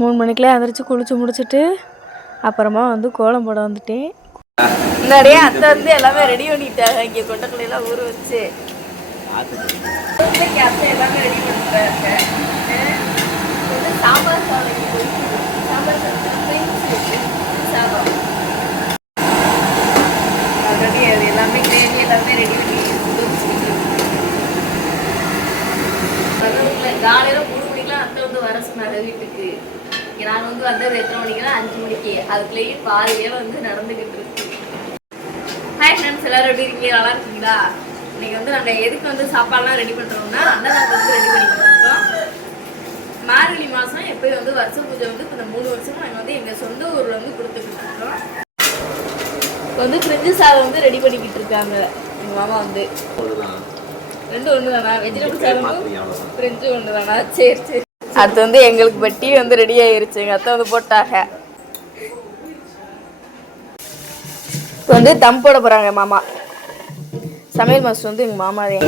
3 மணிக்கெலாம் எழுந்திரிச்சு குளிச்சு முடிச்சுட்டு அப்புறமா வந்து கோலம் போட வந்துட்டேன். முன்னாடியே அத்தை வந்து எல்லாமே ரெடி பண்ணிட்டாங்க. இங்கே கொண்டக்கலையெல்லாம் ஊற வச்சு அத்தை எல்லாமே ரெடி பண்ணிட்டாங்க. சாம்பார் சாதம் சாம்பார் சாதம் ஆல்ரெடி அது எல்லாமே கிரேவி எல்லாமே ரெடி பண்ணி காலையில் 3 மணிக்கெலாம் அத்தை வந்து வர சொன்னாங்க வீட்டுக்கு. நாங்கள் வந்து வந்தது எத்தனை மணிக்குனா 5 மணிக்கு. அதுக்குள்ளேயே பாதி வேலை வந்து நடந்துக்கிட்டு இருக்கு. ஹாய் ஃப்ரெண்ட்ஸ், எல்லாரும் எப்படி இருக்கீங்க? நல்லா இருக்கீங்களா? இன்னைக்கு வந்து நாங்கள் எதுக்கு வந்து சாப்பாடுலாம் ரெடி பண்ணுறோம்னா அன்னதானம் வந்து ரெடி பண்ணிக்கிட்டு இருக்கோம். மார்கழி மாதம் எப்போயும் வந்து வருஷ பூஜை வந்து இப்போ இந்த 3 வருஷமும் நாங்கள் வந்து எங்கள் சொந்த ஊரில் வந்து கொடுத்துக்கிட்டு இருக்கோம். இப்போ வந்து ஃப்ரிட்ஜு சாதம் வந்து ரெடி பண்ணிக்கிட்டு இருக்காங்க எங்கள் மாமா வந்து. 2 ஒன்று தானா? வெஜிடபிள் சாதமும் ஃப்ரிட்ஜு ஒன்று தானா? சரி சரி. அது வந்து எங்களுக்கு இப்போ டீ வந்து ரெடி ஆயிருச்சு. எங்கள் அத்தை வந்து போட்டாங்க. இப்போ வந்து தம் போட போகிறாங்க மாமா. சமையல் மாஸ்டர் வந்து எங்கள் மாமாவே.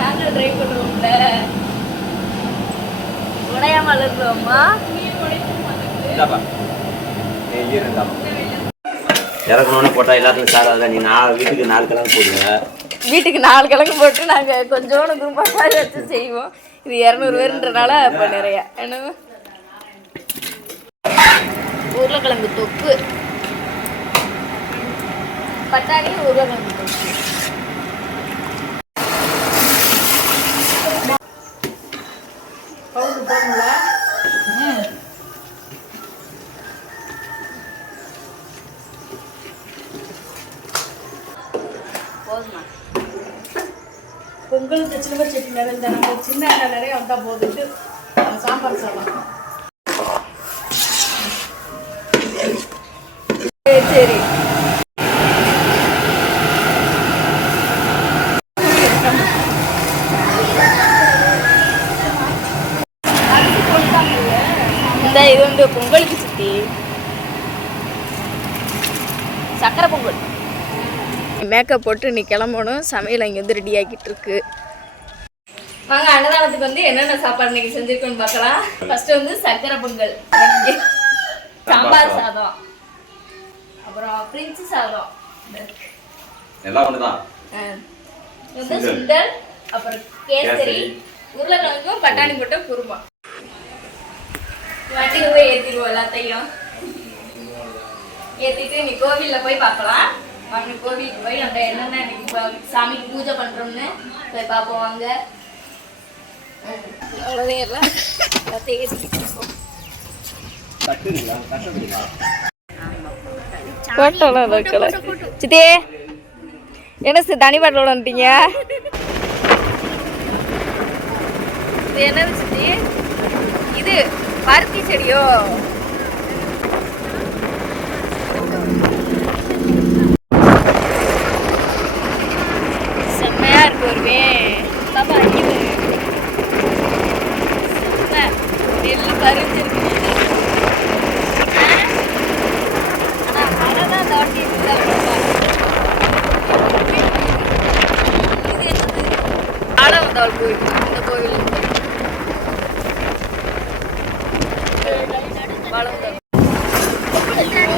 நாங்கள் ட்ரை பண்ணுவோம்ல, உடையாம இருக்கிறோம்மா. இறக்கணும்னு போட்டால் எல்லாத்துக்கும் சார் அதில் நீ வீட்டுக்கு 4 கிழங்கு போடுங்க. வீட்டுக்கு 4 கிழங்கு போட்டு நாங்கள் கொஞ்சோண்டு குருமா வச்சு செய்வோம். இது 200 பேருன்றனால இப்போ நிறையா. என்ன உருளைக்கிழங்கு தொக்கு, பட்டாணி உருளைக்கிழங்கு தொக்கு. பொங்கல் சின்ன சட்னி நிறைய தராங்க. சின்ன எண்ணெய் நிறைய வந்தால் போதுட்டு சாம்பார் சாதம். சரி இந்த இது வந்து பொங்கலுக்கு சுத்தி சக்கரை பொங்கல். மேக்கப் போட்டு நீ கிளம்பணும். சமையல் அங்கே வந்து ரெடி ஆகிட்டு இருக்கு. வாங்க அன்னதானத்துக்கு வந்து என்னென்ன சாப்பாடு இன்னைக்கு செஞ்சுருக்கோன்னு பார்க்கலாம். ஃபர்ஸ்ட் வந்து சக்கரை பொங்கல், சாம்பார் சாதம், அப்புறம் பிரிஞ்சு சாதம், எல்லாம் ஒண்ணுதான். வந்து சுண்டல், அப்புறம் கேசரி, உருளைக்கிழங்கும் பட்டாணி போட்ட குருமா. வண்டிக்கு போய் ஏற்றிடுவோம். எல்லாத்தையும் ஏற்றிட்டு நீ கோவிலில் போய் பார்க்கலாம். வாங்க கோவிலுக்கு போய் நம்ம என்னென்ன இன்னைக்கு சாமிக்கு பூஜை பண்ணுறோம்னு போய் பார்ப்போம். வாங்க. அவ்வளோதான் எல்லாம் எல்லாத்தையும் ஏற்றிட்டு போட்டோலாம் வைக்கல. சித்தே என்ன சார் தனி பாட்டில் வந்துட்டீங்க? இது என்னது சித்தி? இது பருத்தி செடியோ? செம்மையா இருக்கு. வருவேன் பாப்பா. நெல் பறிஞ்சிருக்கு. ஆனால் மழை தான் தாட்டி இது என்னது? ஆலவந்தாள் கோயில். இந்த கோவில்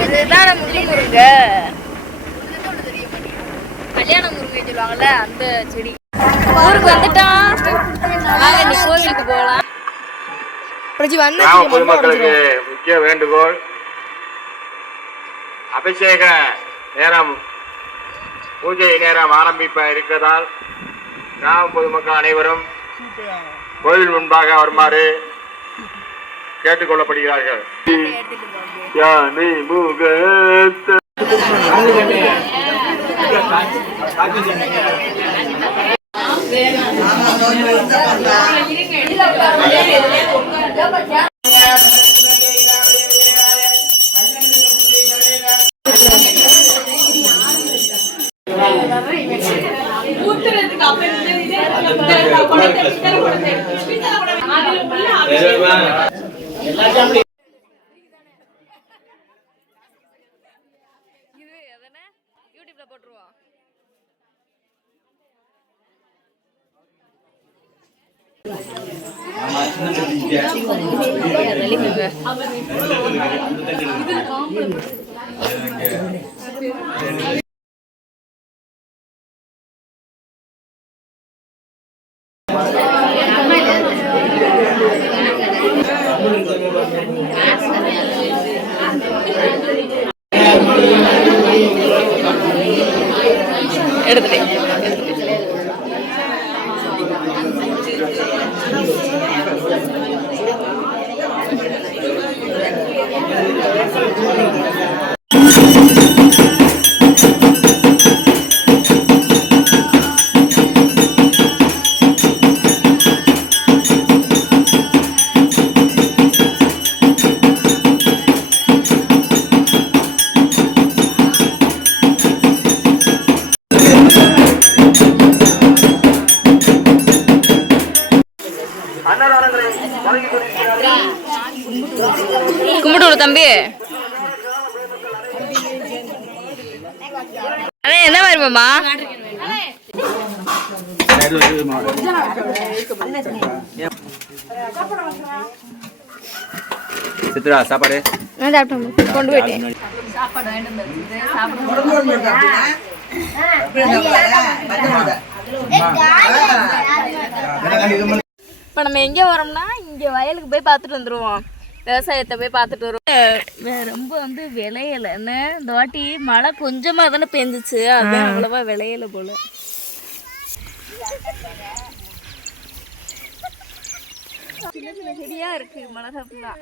இதுதான் முள்ளி முருங்க. கல்யாண முருங்கை சொல்லுவாங்கல்ல அந்த செடி. ஊருக்கு வந்துட்டோம். வாங்க நீ கோவிலுக்கு போகலாம். பொதுமக்களுக்கு முக்கிய வேண்டுகோள், அபிஷேக நேரம் பூஜை நேரம் ஆரம்பிப்ப இருக்கிறதால் கிராம பொதுமக்கள் அனைவரும் கோவில் முன்பாக வருமாறு கேட்டுக்கொள்ளப்படுகிறார்கள். பாத்திரத்துல போட்டுருவோம். எடுத்துட்டேன். கும்பிட்டு விடு தம்பி. அண்ணே என்ன மாதிரி மாமா? சித்ரா சாப்பாடு கொண்டு போயிட்டேன். சாப்பாடு இப்ப நம்ம எங்க வரோம்னா இங்க வயலுக்கு போய் பார்த்துட்டு வந்துருவோம். விவசாயத்தை போய் பார்த்துட்டு வருவோம். ரொம்ப வந்து விளையல என்ன இந்த வாட்டி மழை கொஞ்சமா தானே பெஞ்சிச்சு, அதான் அவ்வளவா விளையல போல. செடியா இருக்கு மிளகா ஃபுல்லா.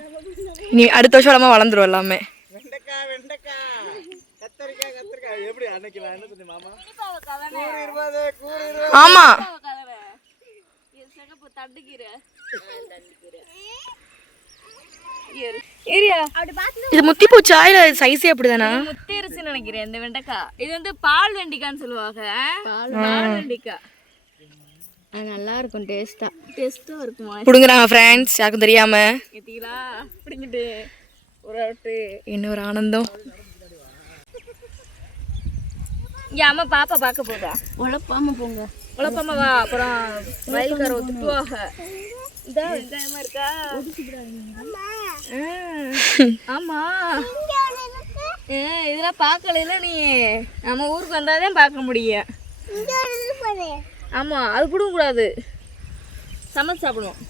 நீ அடுத்த வருஷம் வளமா வளர்ந்துரும் எல்லாமே. ஆமா இது முத்தி பூச்சா இல்ல சைஸே அப்படிதானா? முத்திருச்சுன்னு நினைக்கிறேன் இந்த வெண்டைக்காய். இது வந்து பால் வெண்டிக்கான்னு சொல்லுவாங்க. பால் வெண்டிக்காய் நல்லா இருக்கும். டேஸ்டா இருக்குமா? புடுங்குறாங்க ஃப்ரெண்ட்ஸ், யாருக்கும் தெரியாம. கேட்டீங்களா? பிடிங்கிட்டு ஒரு அவுட்டு. என்ன ஒரு ஆனந்தம். இங்க அம்மா பாப்பா பார்க்க போதா? உழப்பாம போங்க. உழப்பாம வா, அப்புறம் வயல்கார ஒத்துவாக. இந்த வெங்காயமா இருக்கா? ஆமா இதெல்லாம் பார்க்கல நீ. நம்ம ஊருக்கு வந்தாதான் பார்க்க முடியும். ஆமா அது கொடுக்க கூடாது, சமைச்சு சாப்பிடுவோம்.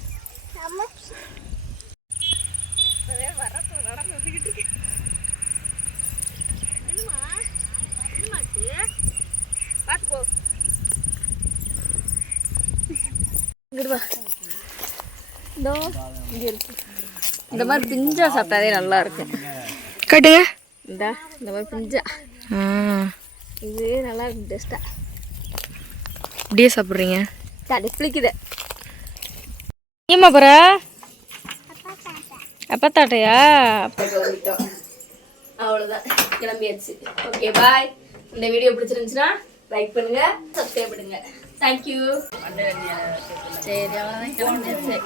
பார்த்து போ. இங்கிட்டு இதோ இங்க இருக்கு. இந்த மாதிரி பிஞ்சா சாப்பிட்டாதே நல்லா இருக்கும். கட்டுங்க. இந்த மாதிரி பிஞ்சா இது நல்லா இருக்கும். டேஸ்டா அப்படியே சாப்பிட்றீங்க. தடி பிடிக்குது. ஏமா போற? அப்பா தாட்டையா? அவ்வளோதான், கிளம்பியாச்சு. Okay bye. இந்த வீடியோ பிடிச்சிருந்துச்சுன்னா லைக் பண்ணுங்க, சப்ஸ்கிரைப் பண்ணுங்க. தேங்க்யூ. சரி அவ்வளோதான்.